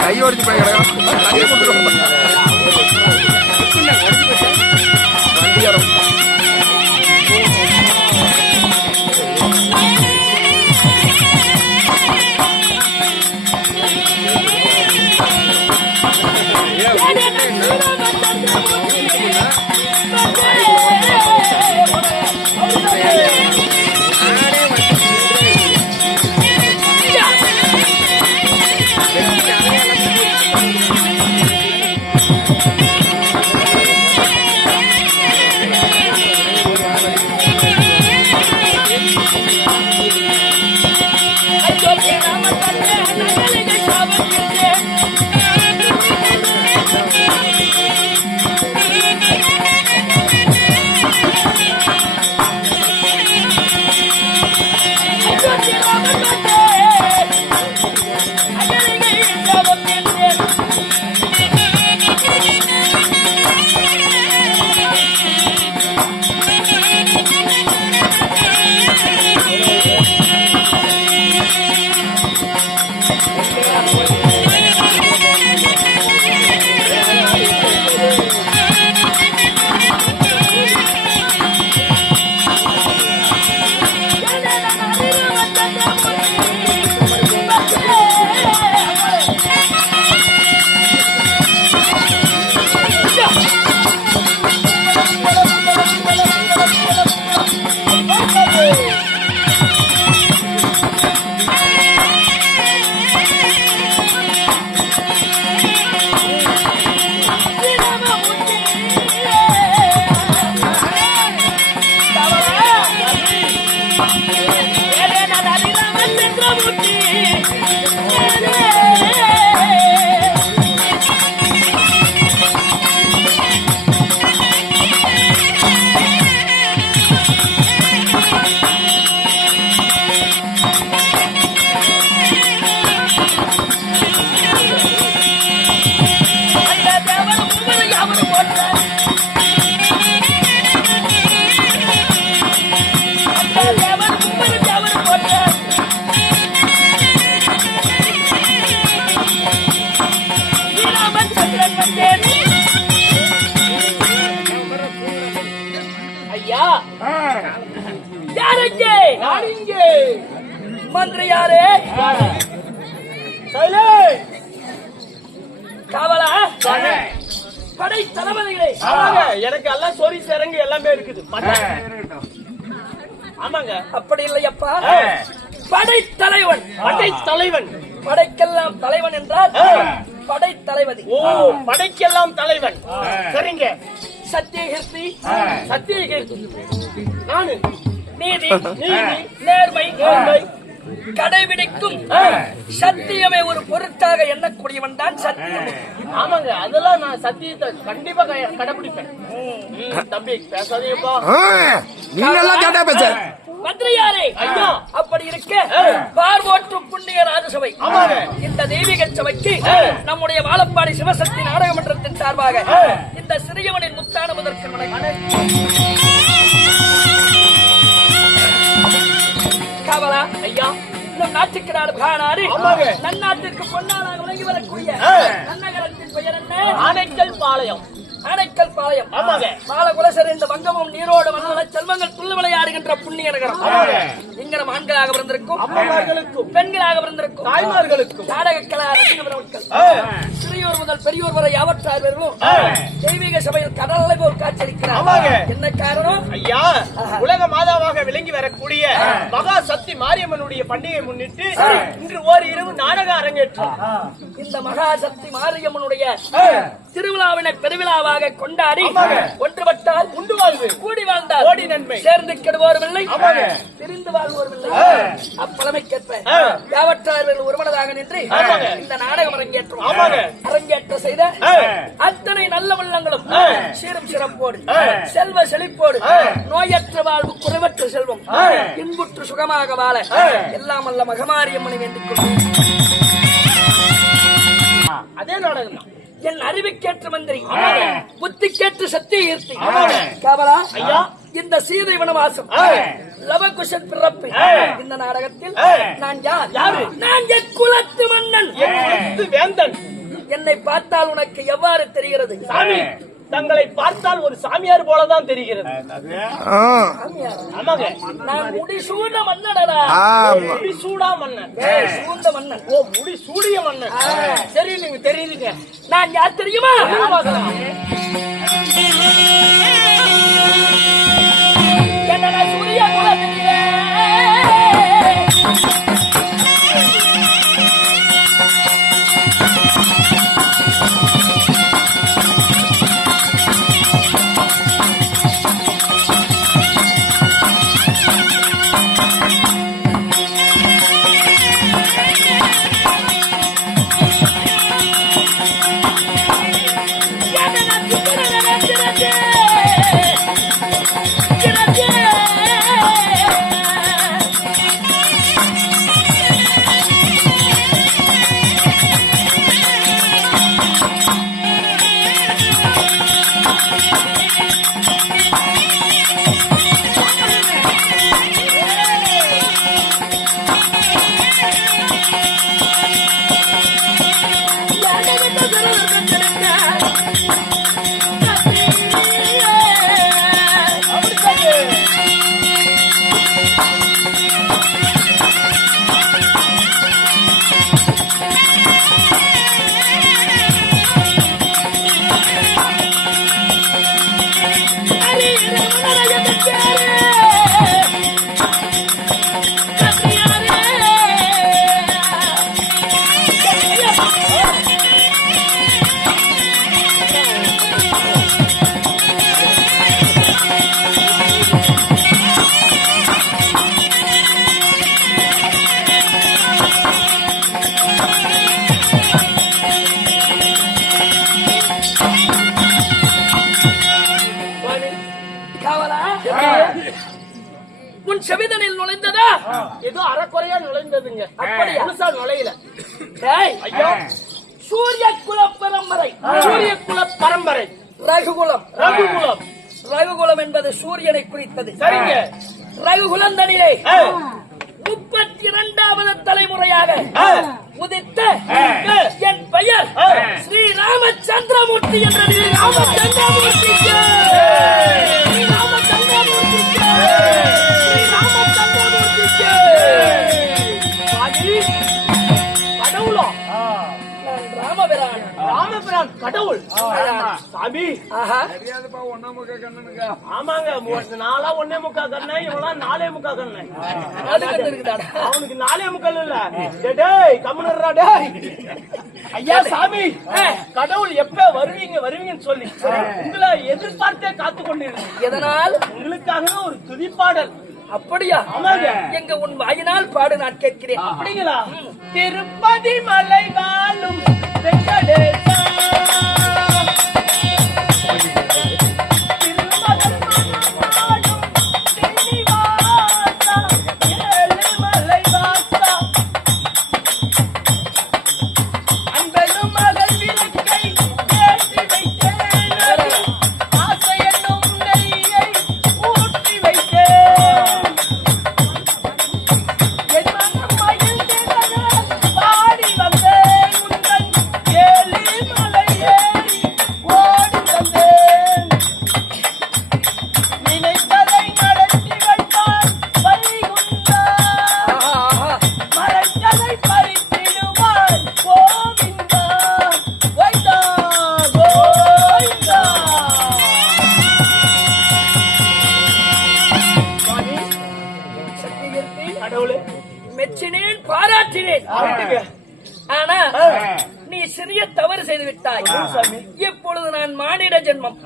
கையோடிச்சு போய் மந்திரியாரே காவலா படை தளபதிகளே எனக்கு எல்லாம் சொறி சேரங்கு எல்லாமே இருக்குது. ஆமாங்க, அப்படி இல்லையப்பா. படை தலைவன் படைக்கெல்லாம் தலைவன் என்றால் படை தளபதி. ஓ, படைக்கெல்லாம் தலைவன். சரிங்க. சத்தியகீர்த்தி நானு நீதி நேர்மை கடைபிடிக்கும் சத்தியமே ஒரு பொருட்டாக எண்ணக்கூடியவன் தான் சத்தியம். ஆமாங்க, அதெல்லாம் நான் சத்தியத்தை கண்டிப்பா கடைபிடிப்பேன். தம்பி பேசாதீங்கப்பா, மந்திரியாரே. ஐயா, அப்படி இருக்க பார்வோற்றும் புண்ணிய ராஜசபை இந்த தெய்வீக சபைக்கு நம்முடைய வாழப்பாடி சிவசக்தி நாடகமன்றத்தின் சார்பாக இந்த சிறியவனின் முத்தான முதற்கு காவலா ஐயா, நம் நாட்டுக்கு நாடு காணாடு நன்னாட்டிற்கு பொன்னாளாக விளங்கி வரக்கூடிய நன்னகரத்தின் பெயர் என்ன? ஆனைக்கல் பாளையம். ஆனைக்கல் பாளையம். ஆமாங்க. பாலகுலசர் இந்த வங்கமும் நீரோடு மன்னன செல்வங்கள் துள்ளு விளையாடுகின்ற புண்ணிய நகரம். இங்க நம்ம ஆண்களாக பிறந்திருக்கும், அம்மார்களுக்கும் பெண்களாக பிறந்திருக்கும், தாய்மார்களுக்கும் நாடக கலா ரசிக பெருமக்கள் சிறியோர் முதல் பெரியோர் வரை யாவற்றார்களும் தெய்வீக சபையில் கடலை போல் காட்சியளிக்கிறார். ஆமாங்க. என்ன காரணம்? ஐயா, உலக மாதாவாக விளங்கி வரக்கூடிய மகா சக்தி மாரியம்மனுடைய பண்டிகை முன்னிட்டு இன்று ஓர் இரவு நாடக அரங்கேற்றம். இந்த மகாசக்தி மாரியம்மனுடைய திருவிழாவினை பெருவிழாவாக கொண்டாடி ஒன்றுபட்டால் உண்டு வாழ்வு, கூடி வாழ்ந்தால் கோடி நன்மை, சேர்ந்து கெடுவோரும் இல்லை, ஆமாங்க. பிரிந்து வாழ்வோரும் இல்லை. அப்பழமைக்கேற்ப யாவற்றார்கள் ஒருமனதாக நின்று இந்த நாடகம் அரங்கேற்றும். அரங்கேற்ற செய்த அத்தனை நல்ல உள்ளங்களும் சீரும் சிறப்போடு செல்வ செழிப்போடு நோயற்ற வாழ்வு குறைவற்ற செல்வம் இன்புற்று சுகமாக வாழ எல்லாம் அல்ல மகமாரியம்மனை வேண்டிக் கொள்வோம். அதே நாடகம் தான். என் அறிவுக்கேற்ற மந்திரி, புத்திக்கேற்ற சக்தி ஈர்த்தி காவலா ஐயா. இந்த சீதை வனவாசம் லவகுஷன் பிறப்பு இந்த நாடகத்தில் நான் யார்? நான் என் குலத்து மன்னன், வேந்தன். என்னை பார்த்தால் உனக்கு எவ்வாறு தெரிகிறது? சாமி, தங்களை பார்த்தால் ஒரு சாமியார் போலதான் தெரிகிறது. ஆமாங்க. நான் முடிசூட மன்னடா. முடிசூடா மன்னன், சூழ்ந்த மன்னன். ஓ, முடிசூடிய மன்னன். சரி, நீங்க தெரியுதுங்க. நான் யார் தெரியுமா? என்னடா சூரிய குலத்திலே உன் செவிதனில் நுழைந்ததா? ஏதோ அறக்குறையா நுழைந்ததுங்க. அப்படியா? முழுசா நுழையல. ஐயோ, சூரிய குல பரம்பரை. சூரிய குல பரம்பரை. ரகுகுலம். ரகுகுலம். ரகுகுலம் என்பது சூரியனை குறித்தது. சரிங்க. ரகுகுலந்தனிலே 32வது தலைமுறையாக உதித்த என் பெயர் ஸ்ரீ ராமச்சந்திரமூர்த்தி என்றது. ராமச்சந்திரமூர்த்திக்கு கடவுளோ? ராமபிரான். ராமபிரான் கடவுள். சாமி, ஆமாங்க. நாளா 1.25 கண்ணு, இவெல்லாம் 4.25 கண்ணு. அவனுக்கு 4.25 இல்ல. டேய் கம்முனர்ரா டேய். ஐயா சாமி, கடவுள் எப்ப வருவீங்கன்னு சொல்லி உங்களை எதிர்பார்த்தே காத்து கொண்டிருக்கேன். எதனால்? உங்களுக்காக ஒரு துதிப்பாடல். அப்படியா? ஆமாங்க. எங்க உன் வாயினால் பாடு நான் கேட்கிறேன். அப்படிங்களா? திருப்பதி மலை வாழும் வெங்கடேசா, திருமகள் வாழும் ஸ்ரீனிவாசா, ஏழுமலை வாசா, அன்பெனும் மகள் விளக்கை ஏற்றி வைத்தேன், ஆசை என்னும் நெய்யை ஊற்றி வைத்தேன், என் மனம் மகிழ்ந்தென பாடி வந்தேன் உந்தன் ஏழு மலையே. கடவுளே மெச்சினேன், பாராட்டினேன். ஆனா நீ சிறிய தவறு செய்து விட்டாய். இப்பொழுது நான் மானிட ஜென்மம்.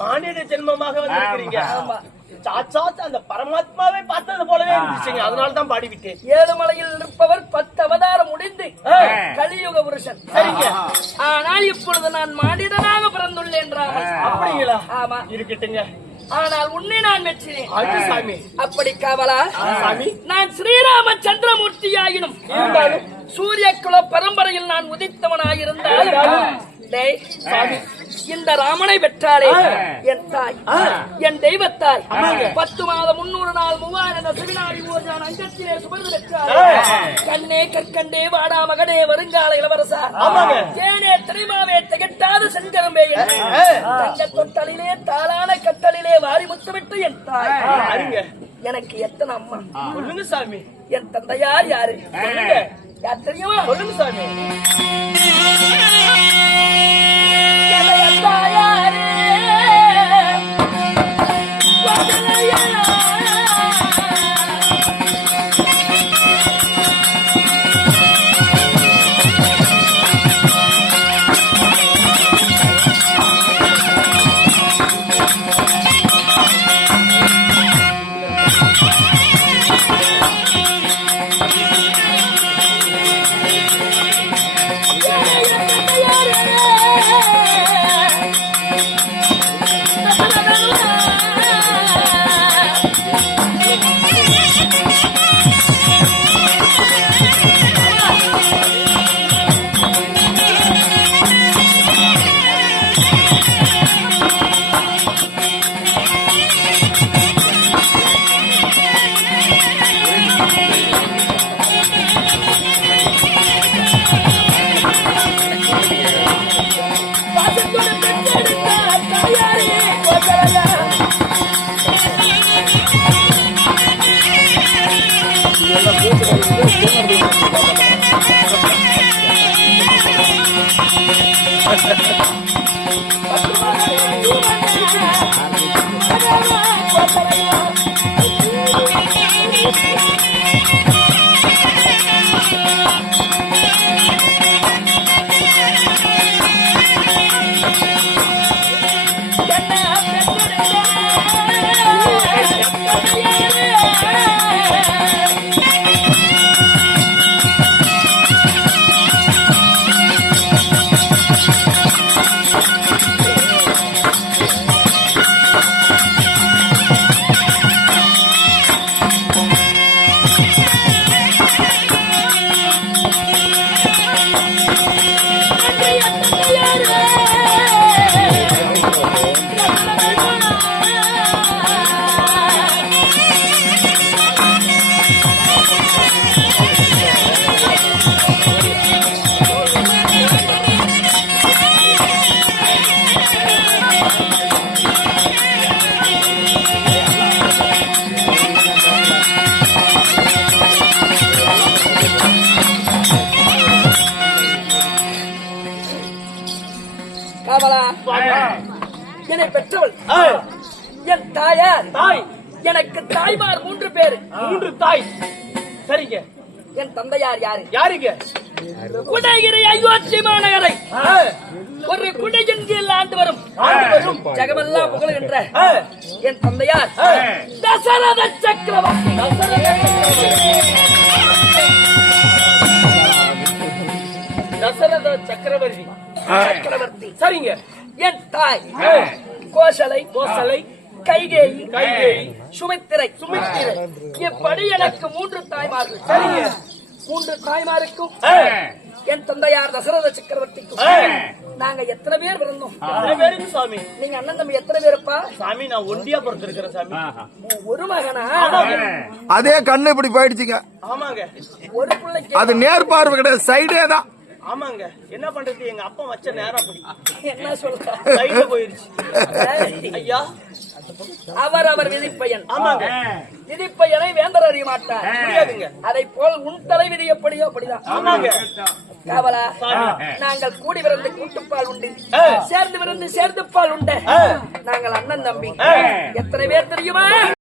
மானிட ஜென்மமாக வந்திருக்கிறீங்க. ஆமா. சாட்சாத் அந்த பரமாத்மாவை பார்த்தது போலவே இருந்துச்சுங்க. அதனால தான் பாடிவிட்டேன். ஏழுமலையில் இருப்பவர் 10 அவதாரம் முடிந்து கலியுக புருஷன். சரிங்க. ஆனால் இப்பொழுது நான் மானிடனாக பிறந்துள்ளேன். அப்படிங்களா? ஆமா, இருக்கட்டுங்க. ஆனால் உன்னை நான் மெச்சினேன். சாமி அப்படி காவலா சாமி, நான் ஸ்ரீராம சந்திரமூர்த்தியாயினும் இருந்தாலும் சூரிய குல பரம்பரையில் நான் உதித்தவனாயிருந்தாலும் இந்த ராமனை பெற்றாலே என் தாய், என் தெய்வத்தாய் 10 மாதம் 300 நாள் 3000 சிறுநாடி ஓர் அங்கத்திலே சுமந்து பெற்றாலே கண்ணே கற்கண்டே வாடா மகனே வருங்கால இளவரசா ஏனே திரைமாவே திகட்டாத செங்கரும்பே தங்க தொட்டலிலே தாளான கட்டலிலே வாரி முத்தமிட்டு என் தாய். எனக்கு எத்தனை அம்மா சொல்லுங்க சாமி. என் தந்தையார் யாரு யார் தெரியுமா? சொல்லுங்க சாமி. தாயாரே என்னை பெற்றவள் என் தாயார். தாய் எனக்கு தாய்மார் 3 பேர். 3 தாய். சரிங்க. என் தந்தையார் யாரு? யாருங்க? குடகிரி அயோத்தி மாநகரை ஒரு குடையின் கீழ் ஆண்டு வரும் ஜெகமெல்லாம் புகழ்கின்ற என் தந்தையார் தசரத சக்கரவர்த்தி. தசரத சக்கரவர்த்தி. சக்கரவர்த்தி. சரிங்க. என் தாய் கோசலை. கைகேயி. சுமித்திரை. இப்படி எனக்கு 3 தாய்மார்கள். சரிங்க. 3 தாய்மாருக்கும் என் தந்தையார் தசரத சக்கரவர்த்திக்கும் நாங்க எத்தனை பேர் பிறந்தோம்? சாமி நீங்க அண்ணன் தம்பி எத்தனை பேருப்பா? சாமி நான் ஒண்டியா பிறந்திருக்கிறேன் சாமி. ஒரு மகனா? அதே கண்ணு இப்படி போயிடுச்சுங்க. ஆமாங்க. ஒரு பிள்ளைக்கு அது நேர்பார்வை கிடையாது, சைடே தான். ஆமாங்க. என்ன பண்றது, எங்க அப்பா வச்ச நேரம் அப்படி. என்ன சொல்ற? சைடுல போயிருச்சு ஐயா. அவர் விதிப்பயன். ஆமாங்க. விதிப்பயனை வேந்தர் அறிய மாட்டார். முடியாதுங்க. அதை போல் உன் தலை விதி எப்படியோ அப்படிதான். ஆமாங்க. காவலா, நாங்கள் கூடி பிறந்து கூட்டுப்பால் உண்டு, சேர்ந்து பிறந்து சேர்ந்து பால் உண்டு. நாங்கள் அண்ணன் தம்பி எத்தனை பேர் தெரியுமா?